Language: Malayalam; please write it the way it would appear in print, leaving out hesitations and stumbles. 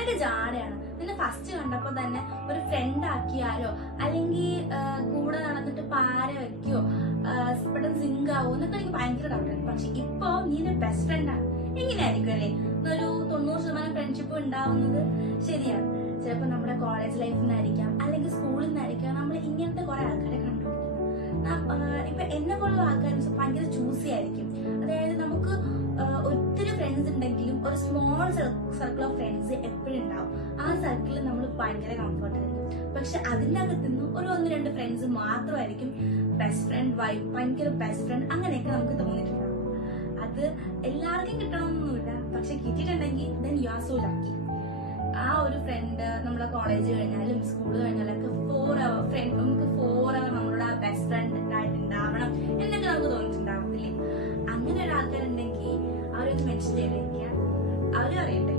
നിനക്ക് ജാടയാണ്. നിന്നെ ഫസ്റ്റ് കണ്ടപ്പോ തന്നെ ഒരു ഫ്രണ്ട് ആക്കിയാലോ അല്ലെങ്കിൽ കൂടെ നടന്നിട്ട് പാര വെക്കോ പെട്ടെന്ന് സിങ്ക് ആവോ എന്നൊക്കെ എനിക്ക് ഭയങ്കര ഡൗട്ടാണ്. പക്ഷെ ഇപ്പൊ നീ എന്റെ ബെസ്റ്റ് ഫ്രണ്ടാണ്. എങ്ങനെയായിരിക്കും അല്ലേ ഒരു 90% ഫ്രണ്ട്ഷിപ്പ് ഉണ്ടാവുന്നത്? ശരിയാണ്. ചിലപ്പോ നമ്മുടെ കോളേജ് ലൈഫിൽ നിന്നായിരിക്കാം അല്ലെങ്കിൽ സ്കൂളിൽ നിന്നായിരിക്കാം നമ്മൾ ഇങ്ങനത്തെ കുറെ ആൾക്കാരെ കണ്ടുപിടിക്കുന്നത്. ഇപ്പൊ എന്നെ പോലുള്ള ആൾക്കാർ ഭയങ്കര ചൂസി ആയിരിക്കും. അതായത് നമുക്ക് ഒത്തിരി ഫ്രണ്ട്സ് ഉണ്ടെങ്കിലും ഒരു സ്മോൾ സർക്കിൾ ഓഫ് ഫ്രണ്ട്സ് എപ്പോഴും ഉണ്ടാവും. ആ സർക്കിളിൽ നമ്മൾ ഭയങ്കര കംഫർട്ട് ആയിരിക്കും. പക്ഷെ അതിനകത്ത് നിന്ന് ഒരു 1-2 ഫ്രണ്ട്സ് മാത്രമായിരിക്കും ബെസ്റ്റ് ഫ്രണ്ട് വൈബ്, ഭയങ്കര ബെസ്റ്റ് ഫ്രണ്ട് അങ്ങനെയൊക്കെ നമുക്ക് തോന്നിയിട്ടുണ്ടാവും. അത് എല്ലാവർക്കും കിട്ടണമെന്നൊന്നുമില്ല. പക്ഷെ കിട്ടിയിട്ടുണ്ടെങ്കിൽ then you are so lucky. ആ ഒരു ഫ്രണ്ട് നമ്മളെ കോളേജ് കഴിഞ്ഞാലും സ്കൂൾ കഴിഞ്ഞാലൊക്കെ നമുക്ക് forever നമ്മളുടെ ബെസ്റ്റ് ഫ്രണ്ട് ആയിട്ട് ഉണ്ടാവണം എന്നൊക്കെ നമുക്ക് തോന്നിയിട്ടുണ്ടാവത്തില്ലേ? അങ്ങനെ ഒരാൾക്കാരുണ്ടെങ്കിൽ അവരൊന്ന് മെൻഷൻ ചെയ്തിരിക്കുക. അവരും അറിയട്ടെ.